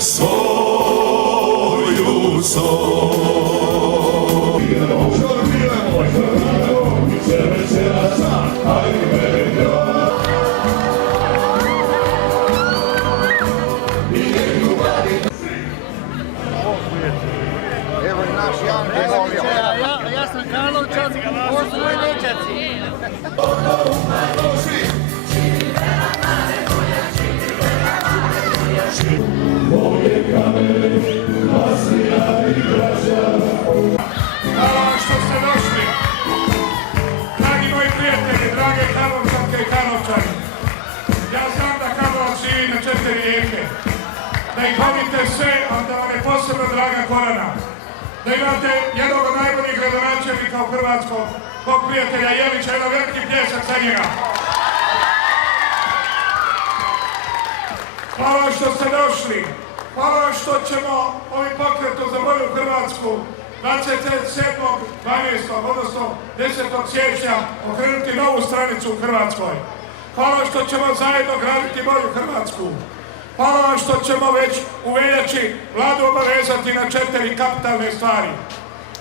svoju sol. Evo i naš Jan Devolio. Ja sam Karlovčan, ovo su moji dečaci. Hvala vam što ste došli. Dragi moji prijatelji, drage Karlovčanke i Karlovčani. Ja znam da Karlovac živi na 4 rijeke. Da ih volite sve, ali da vam je posebno draga Korana. Da imate jednog od najboljih gradonačelnika u Hrvatskom, mog prijatelja Jelića, jedan veliki pljesak za njega. Hvala vam što ste došli. Hvala vam što ćemo ovim pokretom za bolju Hrvatsku 27.12. odnosno 10. siječnja okrenuti novu stranicu u Hrvatskoj. Hvala vam što ćemo zajedno graditi bolju Hrvatsku. Hvala vam što ćemo već u veljači Vladu obavezati na 4 kapitalne stvari.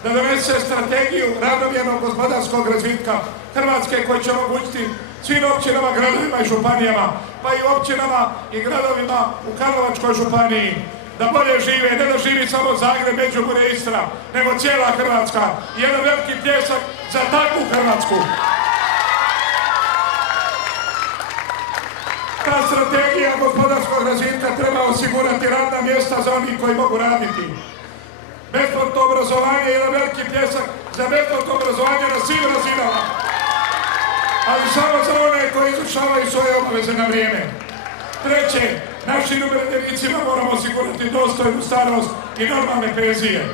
Da donese strategiju ravnomjernog gospodarskog razvitka Hrvatske koji će omogućiti svim općinama, gradovima i županijama, pa i općinama i gradovima u Karlovačkoj županiji da bolje žive, ne da živi samo Zagreb, Međimurje, Istra, nego cijela Hrvatska. Jedan veliki pljesak za takvu Hrvatsku. Ta strategija gospodarskog razvitka treba osigurati radna mjesta za onih koji mogu raditi. Besplatno obrazovanje je jedan veliki pljesak za besplatno obrazovanje na svim razinama, ali samo za one koji izvršavaju svoje obaveze na vrijeme. Treće, našim umirovljenicima moramo osigurati dostojnu starost i normalne penzije.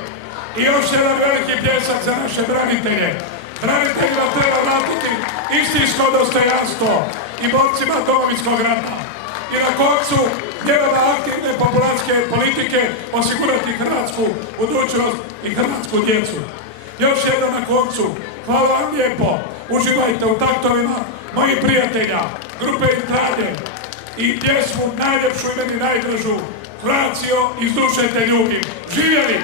I još jedan veliki pljesak za naše branitelje. Braniteljima treba vratiti istinsko dostojanstvo i borcima Domovinskog rata. I na koncu, mjerama aktivne populacijske politike osigurati hrvatsku budućnost i hrvatsku djecu. Još jedno na koncu, hvala vam lijepo, uživajte u taktovima mojih prijatelja, grupe Intrade i pjesmu najljepšu i meni najdražu, Croatio iz duše te ljubim. Živjeli!